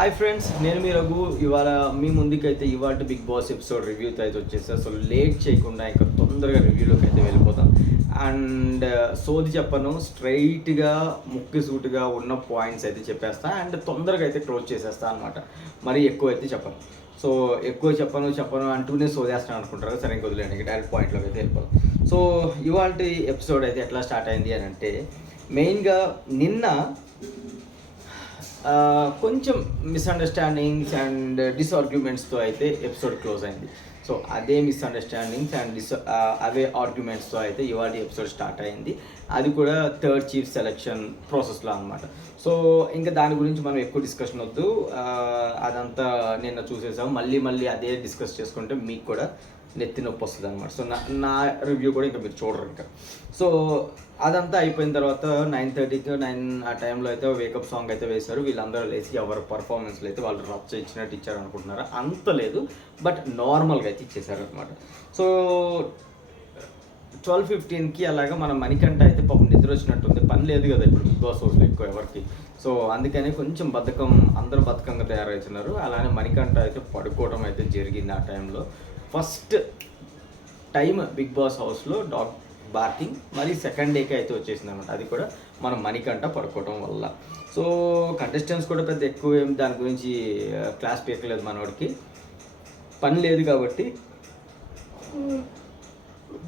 Hi friends, నేను మీ రఘు. ఇవాళ మీ ముందుకైతే ఇవాళ బిగ్ బాస్ ఎపిసోడ్ రివ్యూతో అయితే వచ్చేసా. సో లేట్ చేయకుండా ఇంకా తొందరగా రివ్యూలోకి అయితే వెళ్ళిపోతాం. అండ్ సోది చెప్పను, స్ట్రైట్గా ముక్కిసూటిగా ఉన్న పాయింట్స్ అయితే చెప్పేస్తా అండ్ తొందరగా అయితే క్లోజ్ చేసేస్తా అనమాట. మరీ ఎక్కువ అయితే చెప్పను. సో ఎక్కువ చెప్పను అంటూనే సోదేస్తాను అనుకుంటారు. సరే ఇంక వదిలేండి, డైరెక్ట్ పాయింట్లోకి అయితే వెళ్ళిపోతాం. సో ఇవాళ ఎపిసోడ్ అయితే ఎట్లా స్టార్ట్ అయింది అని అంటే, మెయిన్గా నిన్న కొంచెం మిస్అండర్స్టాండింగ్స్ అండ్ డిస్ఆర్గ్యుమెంట్స్తో అయితే ఎపిసోడ్ క్లోజ్ అయింది. సో అదే మిస్అండర్స్టాండింగ్స్ అండ్ అవే ఆర్గ్యుమెంట్స్తో అయితే ఇవాళ ఎపిసోడ్ స్టార్ట్ అయింది. అది కూడా థర్డ్ చీఫ్ సెలెక్షన్ ప్రాసెస్లో అనమాట. సో ఇంకా దాని గురించి మనం ఎక్కువ డిస్కషన్ వద్దు, అదంతా నిన్న చూసేసాము. మళ్ళీ అదే డిస్కస్ చేసుకుంటే మీకు కూడా నెత్తి నొప్పి వస్తుంది అనమాట. సో నా రివ్యూ కూడా ఇంకా మీరు చూడరు ఇంకా. సో అదంతా అయిపోయిన తర్వాత 9:30కి 9 ఆ టైంలో అయితే వేకప్ సాంగ్ అయితే వేశారు. వీళ్ళందరూ లేచి ఎవరి పర్ఫార్మెన్స్లో అయితే వాళ్ళు రచ్చ ఇచ్చినట్టు ఇచ్చారు అనుకుంటున్నారు. అంత లేదు, బట్ నార్మల్గా అయితే ఇచ్చేసారు అనమాట. సో 12:15కి అలాగా మన మణికంఠ అయితే పాపం నిద్ర వచ్చినట్టుంది. పని లేదు కదా ఇప్పుడు బిగ్ బాస్ హౌస్లో ఎక్కువ ఎవరికి. సో అందుకని కొంచెం అందరూ బద్ధకంగా తయారవుతున్నారు. అలానే మణికంఠ అయితే పడుకోవడం అయితే జరిగింది ఆ టైంలో. ఫస్ట్ టైం బిగ్ బాస్ హౌస్లో డాగ్ బార్కింగ్ మరి సెకండ్ డేకి అయితే వచ్చేసింది అనమాట. అది కూడా మనం మణికంఠ పడుకోవడం వల్ల. సో కంటెస్టెంట్స్ కూడా పెద్ద ఎక్కువ ఏం దాని గురించి క్లాస్ పీకలేదు. మనోడికి పని లేదు కాబట్టి.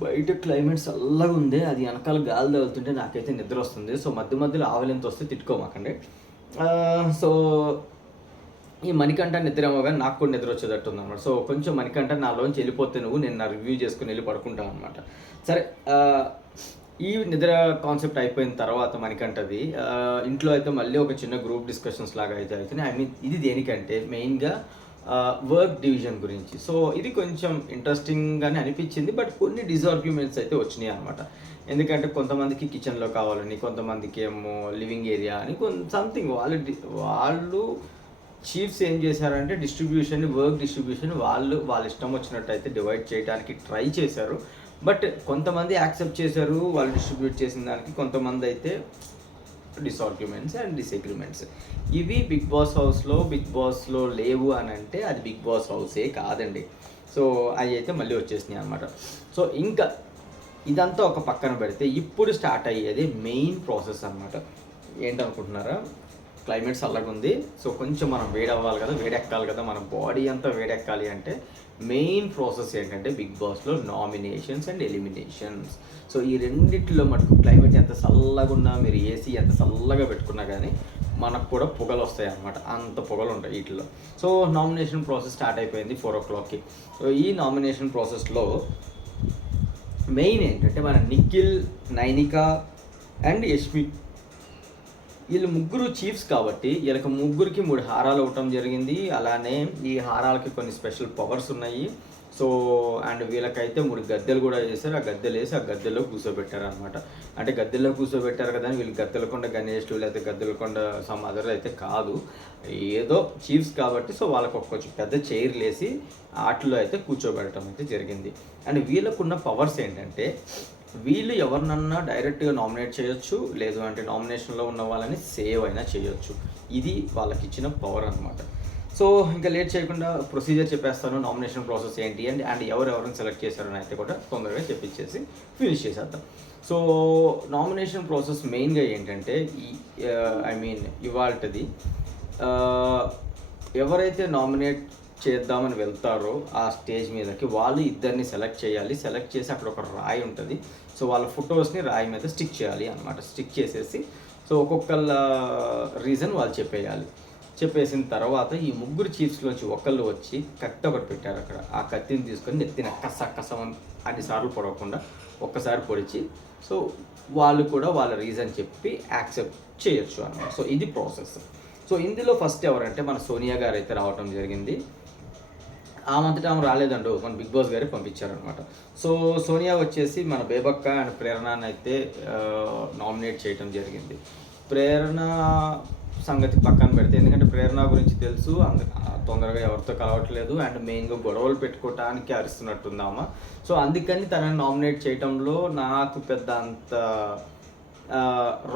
బయట క్లైమేట్ చల్లగా ఉంది, అది వెనకాల గాలి తగులుతుంటే నాకైతే నిద్ర వస్తుంది. సో మధ్యలో ఆవలింత వస్తే తిట్టుకోమాకండి. సో ఈ మణికంఠ నిద్ర ఏమో కానీ నాకు కూడా నిద్ర వచ్చేటట్టు ఉందన్నమాట. సో కొంచెం మణికంఠ నాలోంచి వెళ్ళిపోతే నేను నా రివ్యూ చేసుకుని వెళ్ళి పడుకుంటాను అనమాట. సరే, ఈ నిద్ర కాన్సెప్ట్ అయిపోయిన తర్వాత మణికంఠది ఇంట్లో అయితే మళ్ళీ ఒక చిన్న గ్రూప్ డిస్కషన్స్ లాగా అయితే అవుతున్నాయి. ఐ మీన్ ఇది దేనికంటే మెయిన్గా వర్క్ డివిజన్ గురించి. సో ఇది కొంచెం ఇంట్రెస్టింగ్గానే అనిపించింది, బట్ కొన్ని డిస్ఆర్గ్యుమెంట్స్ అయితే వచ్చినాయి అనమాట. ఎందుకంటే కొంతమందికి కిచెన్లో కావాలని, కొంతమందికి ఏమో లివింగ్ ఏరియా అని, సంథింగ్ వాళ్ళు చీఫ్స్ ఏం చేశారంటే వర్క్ డిస్ట్రిబ్యూషన్ వాళ్ళ ఇష్టం వచ్చినట్టు అయితే డివైడ్ చేయడానికి ట్రై చేశారు. బట్ కొంతమంది యాక్సెప్ట్ చేశారు వాళ్ళు డిస్ట్రిబ్యూట్ చేసిన దానికి, కొంతమంది అయితే డిస్ఆర్గ్యుమెంట్స్ అండ్ డిసగ్రిమెంట్స్. ఇవి బిగ్ బాస్లో లేవు అని అంటే అది బిగ్ బాస్ హౌసే కాదండి. సో అవి అయితే మళ్ళీ వచ్చేసినాయి అనమాట. సో ఇంకా ఇదంతా ఒక పక్కన పెడితే ఇప్పుడు స్టార్ట్ అయ్యేది మెయిన్ ప్రాసెస్ అనమాట. ఏంటనుకుంటున్నారా? క్లైమేట్ చల్లగా ఉంది. సో కొంచెం మనం వేడవ్వాలి కదా, వేడెక్కాలి కదా, మన బాడీ అంతా వేడెక్కాలి అంటే మెయిన్ ప్రాసెస్ ఏంటంటే బిగ్ బాస్లో నామినేషన్స్ అండ్ ఎలిమినేషన్స్. సో ఈ రెండిట్లో మటుకు క్లైమేట్ ఎంత చల్లగా ఉన్నా, మీరు ఏసీ ఎంత చల్లగా పెట్టుకున్నా కానీ మనకు కూడా పొగలు వస్తాయి అన్నమాట. అంత పొగలు ఉంటాయి వీటిలో. సో నామినేషన్ ప్రాసెస్ స్టార్ట్ అయిపోయింది 4 o'clockకి. సో ఈ నామినేషన్ ప్రాసెస్లో మెయిన్ ఏంటంటే మన నిఖిల్, నైనికా అండ్ యష్మి, వీళ్ళు ముగ్గురు చీఫ్స్ కాబట్టి వీళ్ళకి ముగ్గురికి 3 హారాలు ఇవ్వటం జరిగింది. అలానే ఈ హారాలకి కొన్ని స్పెషల్ పవర్స్ ఉన్నాయి. సో అండ్ వీళ్ళకైతే 3 గద్దెలు కూడా చేశారు. ఆ గద్దెలు వేసి ఆ గద్దెల్లో కూర్చోబెట్టారు అనమాట. అంటే గద్దెల్లో కూర్చోబెట్టారు కదా అని వీళ్ళు గద్దెలకొండ గణేష్లు లేకపోతే గద్దెలకొండ సమ్ అదర్ అయితే కాదు, ఏదో చీఫ్స్ కాబట్టి. సో వాళ్ళకి కొంచెం పెద్ద చైర్లు వేసి వాటిలో అయితే కూర్చోబెట్టడం అయితే జరిగింది. అండ్ వీళ్ళకున్న పవర్స్ ఏంటంటే వీళ్ళు ఎవరినన్నా డైరెక్ట్గా నామినేట్ చేయొచ్చు, లేదు అంటే నామినేషన్లో ఉన్న వాళ్ళని సేవ్ అయినా చేయొచ్చు. ఇది వాళ్ళకి ఇచ్చిన పవర్ అనమాట. సో ఇంకా లేట్ చేయకుండా ప్రొసీజర్ చెప్పేస్తాను, నామినేషన్ ప్రాసెస్ ఏంటి అండ్ ఎవరెవరిని సెలెక్ట్ చేశారని అయితే కూడా తొందరగా చెప్పించేసి ఫినిష్ చేసేద్దాం. సో నామినేషన్ ప్రాసెస్ మెయిన్గా ఏంటంటే ఇవాల్టిది ఎవరైతే నామినేట్ చేద్దామని వెళ్తారో ఆ స్టేజ్ మీదకి వాళ్ళు ఇద్దరిని సెలెక్ట్ చేయాలి. సెలెక్ట్ చేసి అక్కడ ఒక రాయి ఉంటుంది. సో వాళ్ళ ఫొటోస్ని రాయి మీద స్టిక్ చేయాలి అనమాట. స్టిక్ చేసేసి సో ఒక్కొక్కళ్ళ రీజన్ వాళ్ళు చెప్పేసిన తర్వాత ఈ ముగ్గురు చీఫ్స్లోంచి ఒకళ్ళు వచ్చి కత్తి ఒకటి పెట్టారు అక్కడ. ఆ కత్తిని తీసుకొని నెత్తిన కసమని అన్నిసార్లు పొడవకుండా ఒక్కసారి పొడిచి సో వాళ్ళు కూడా వాళ్ళ రీజన్ చెప్పి యాక్సెప్ట్ చేయొచ్చు అన్నమాట. సో ఇది ప్రాసెస్. సో ఇందులో ఫస్ట్ ఎవరంటే మన సోనియా గారు అయితే రావటం జరిగింది. ఆమె రాలేదండు, మన బిగ్ బాస్ గారే పంపించారనమాట. సో సోనియా వచ్చేసి మన బేబక్క అండ్ ప్రేరణని అయితే నామినేట్ చేయడం జరిగింది. ప్రేరణ సంగతి పక్కన పెడితే, ఎందుకంటే ప్రేరణ గురించి తెలుసు, తొందరగా ఎవరితో కలవట్లేదు అండ్ మెయిన్గా గొడవలు పెట్టుకోవటానికి అరుస్తున్నట్టుందామా. సో అందుకని తనని నామినేట్ చేయడంలో నాకు పెద్ద అంత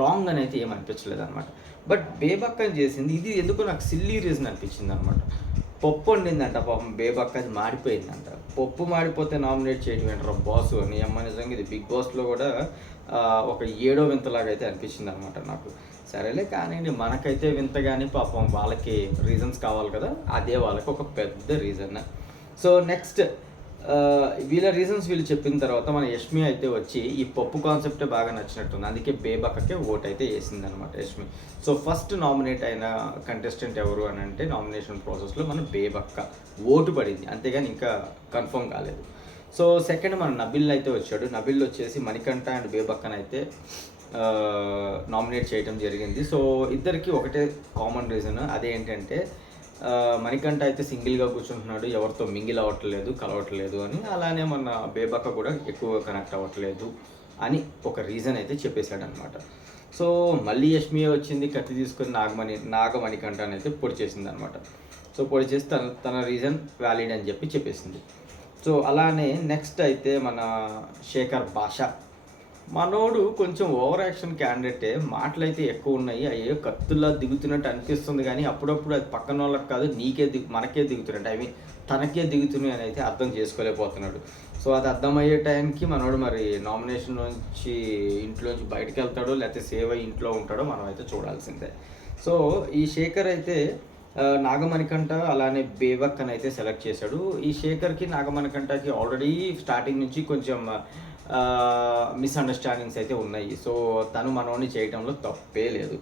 రాంగ్ అని అయితే ఏమనిపించలేదు అనమాట. బట్ బేబక్కని చేసింది ఇది ఎందుకో నాకు సిల్లీ రీజన్ అనిపించింది అనమాట. పప్పు వండిందంట పాపం బేబక్క, అది మాడిపోయిందంట. పప్పు మాడిపోతే నామినేట్ చేయడం ఏంటారు బాసు అని. అమ్మ నిజంగా ఇది బిగ్ బాస్లో కూడా ఒక ఏడో వింతలాగా అయితే అనిపించింది అనమాట నాకు. సరేలే కానీ మనకైతే వింత కానీ పాపం వాళ్ళకి రీజన్స్ కావాలి కదా, అదే వాళ్ళకి ఒక పెద్ద రీజన్. సో నెక్స్ట్ వీళ్ళ రీజన్స్ వీళ్ళు చెప్పిన తర్వాత మన యష్మి అయితే వచ్చి ఈ పప్పు కాన్సెప్టే బాగా నచ్చినట్టుంది, అందుకే బేబక్కకే ఓట్ అయితే వేసింది అనమాట యష్మి. సో ఫస్ట్ నామినేట్ అయిన కంటెస్టెంట్ ఎవరు అని అంటే నామినేషన్ ప్రాసెస్లో మన బేబక్క ఓటు పడింది, అంతేగాని ఇంకా కన్ఫర్మ్ కాలేదు. సో సెకండ్ మన నబిల్ అయితే వచ్చాడు. నబిల్ వచ్చేసి మణికంఠ అండ్ బేబక్కనైతే నామినేట్ చేయడం జరిగింది. సో ఇద్దరికి ఒకటే కామన్ రీజన్, అదేంటంటే మణికంఠ అయితే సింగిల్గా కూర్చుంటున్నాడు, ఎవరితో మింగిల్ అవ్వట్లేదు, కలవట్లేదు అని. అలానే మన బేబక్క కూడా ఎక్కువగా కనెక్ట్ అవ్వట్లేదు అని ఒక రీజన్ అయితే చెప్పేశాడు అనమాట. సో మళ్ళీ యష్మి వచ్చింది, కత్తి తీసుకొని నాగమణికంఠ అయితే పొడి చేసింది అనమాట. సో పొడి చేసి తన రీజన్ వ్యాలిడ్ అని చెప్పేసింది. సో అలానే నెక్స్ట్ అయితే మన శేఖర్ భాష, మనోడు కొంచెం ఓవర్ యాక్షన్ క్యాండిడేటే, మాటలైతే ఎక్కువ ఉన్నాయి, అయ్యో కత్తుల్లా దిగుతున్నట్టు అనిపిస్తుంది, కానీ అప్పుడప్పుడు అది పక్కన వాళ్ళకి కాదు మనకే దిగుతున్నట్టు, ఐ మీన్ తనకే దిగుతున్నాయి అని అయితే అర్థం చేసుకోలేకపోతున్నాడు. సో అది అర్థమయ్యే టైంకి మనోడు మరి నామినేషన్ నుంచి ఇంట్లోంచి బయటకు వెళ్తాడో లేకపోతే సేవ్ అయ్యి ఇంట్లో ఉంటాడో మనం అయితే చూడాల్సిందే. సో ఈ శేఖర్ అయితే నాగమణికంఠ అలానే బేబక్కని అయితే సెలెక్ట్ చేశాడు. ఈ శేఖర్కి నాగమణికంఠకి ఆల్రెడీ స్టార్టింగ్ నుంచి కొంచెం మిస్అండర్స్టాండింగ్స్ అయితే ఉన్నాయి. సో తను మనోని చేయడంలో తప్పే లేదు.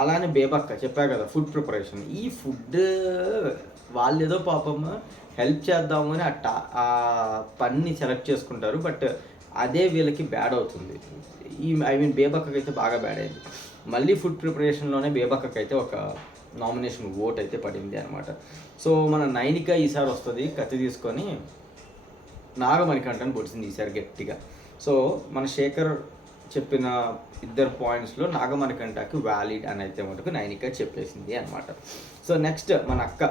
అలానే బేబక్క చెప్పా కదా ఫుడ్ ప్రిపరేషన్, ఈ ఫుడ్ వాళ్ళు ఏదో పాపం హెల్ప్ చేద్దాము అని ఆ పని సెలెక్ట్ చేసుకుంటారు, బట్ అదే వీళ్ళకి బ్యాడ్ అవుతుంది. బేబక్కకి అయితే బాగా బ్యాడ్ అయింది. మళ్ళీ ఫుడ్ ప్రిపరేషన్లోనే బేబక్కకి అయితే ఒక నామినేషన్ ఓట్ అయితే పడింది అనమాట. సో మన నైనిక ఈసారి వస్తుంది కత్తి తీసుకొని నాగమణికంఠని పొడిచింది ఈసారి గట్టిగా. సో మన శేఖర్ చెప్పిన ఇద్దరు పాయింట్స్లో నాగమణికంఠకి వ్యాలిడ్ అని అయితే మటుకు నైనిక చెప్పేసింది అనమాట. సో నెక్స్ట్ మన అక్క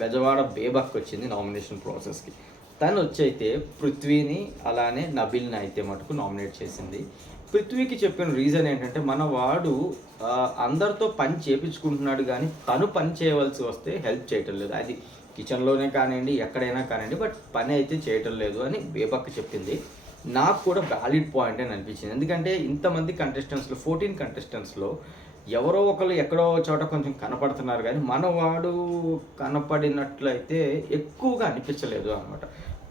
బెజవాడ బేబక్క వచ్చింది నామినేషన్ ప్రాసెస్కి. తను వచ్చి అయితే పృథ్వీని అలానే నబిల్ని అయితే మటుకు నామినేట్ చేసింది. పృథ్వీకి చెప్పిన రీజన్ ఏంటంటే మన వాడు అందరితో పని చేయించుకుంటున్నాడు, కానీ తను పని చేయవలసి వస్తే హెల్ప్ చేయటం లేదు, అది కిచెన్లోనే కానివ్వండి ఎక్కడైనా కానివ్వండి, బట్ పని అయితే చేయటం లేదు అని బేబక్క చెప్పింది. నాకు కూడా వ్యాలిడ్ పాయింట్ అని అనిపించింది. ఎందుకంటే ఇంతమంది కంటెస్టెంట్స్లో 14 కంటెస్టెంట్స్లో ఎవరో ఒకరు ఎక్కడో చోట కొంచెం కనపడుతున్నారు, కానీ మనవాడు కనపడినట్లయితే ఎక్కువగా అనిపించలేదు అనమాట.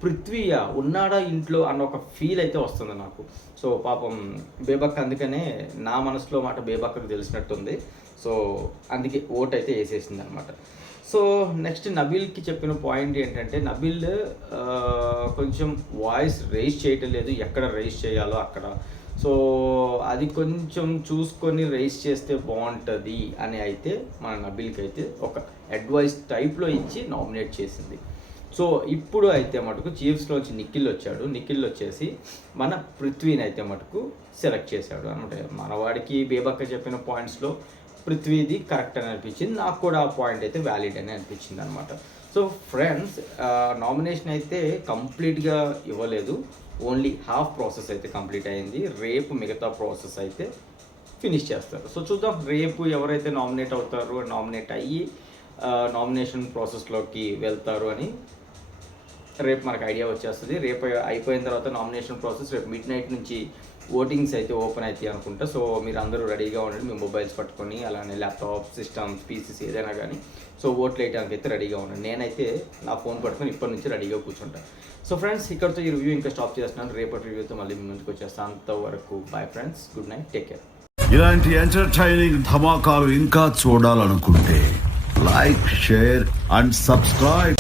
పృథ్వీయా ఉన్నాడా ఇంట్లో అన్న ఒక ఫీల్ అయితే వస్తుంది నాకు. సో పాపం బేబక్క అందుకనే నా మనసులో మాట బేబక్కకు తెలిసినట్టుంది. సో అందుకే ఓట్ అయితే వేసేసింది అనమాట. సో నెక్స్ట్ నబిల్కి చెప్పిన పాయింట్ ఏంటంటే నబిల్ కొంచెం వాయిస్ రైజ్ చేయటం లేదు, ఎక్కడ రైజ్ చేయాలో అక్కడ. సో అది కొంచెం చూసుకొని రైజ్ చేస్తే బాగుంటుంది అని అయితే మన నబిల్కి అయితే ఒక అడ్వైస్ టైప్లో ఇచ్చి నామినేట్ చేసింది. సో ఇప్పుడు అయితే మటుకు చీఫ్స్లోంచి నిఖిల్ వచ్చాడు. నిఖిల్ వచ్చేసి మన పృథ్వీని అయితే మటుకు సెలెక్ట్ చేశాడు అనమాట. మనవాడికి బేబక్క చెప్పిన పాయింట్స్లో పృథ్వీది కరెక్ట్ అని అనిపించింది, నాకు కూడా ఆ పాయింట్ అయితే వ్యాలిడ్ అని అనిపించింది అనమాట. సో ఫ్రెండ్స్ నామినేషన్ అయితే కంప్లీట్గా ఇవ్వలేదు, ఓన్లీ హాఫ్ ప్రాసెస్ అయితే కంప్లీట్ అయింది. రేపు మిగతా ప్రాసెస్ అయితే ఫినిష్ చేస్తారు. సో చూద్దాం రేపు ఎవరైతే నామినేట్ అవుతారో, నామినేట్ అయ్యి నామినేషన్ ప్రాసెస్లోకి వెళ్తారు అని రేపు మనకు ఐడియా వచ్చేస్తుంది. రేపు అయిపోయిన తర్వాత నామినేషన్ ప్రాసెస్ రేపు మిడ్-నైట్ నుంచి ఓటింగ్స్ అయితే ఓపెన్ అవుతాయి అనుకుంటా. సో మీరు అందరూ రెడీగా ఉండండి, మీ మొబైల్స్ పట్టుకొని అలానే ల్యాప్టాప్ సిస్టమ్స్ పీసీస్ ఏదైనా కానీ. సో ఓట్లు వేయడానికి అయితే రెడీగా ఉండండి. నేనైతే నా ఫోన్ పట్టుకొని ఇప్పటి నుంచి రెడీగా కూర్చుంటాను. సో ఫ్రెండ్స్ ఇక్కడితో ఈ రివ్యూ ఇంకా స్టాప్ చేస్తున్నాను. రేపటి రివ్యూతో మళ్ళీ మీ ముందుకు వచ్చేస్తాను. అంతవరకు bye friends, good night, take care. ఇలాంటి ఎంటర్టైనింగ్ ధమాకాలు ఇంకా చూడాలనుకుంటే లైక్, షేర్ అండ్ సబ్స్క్రైబ్.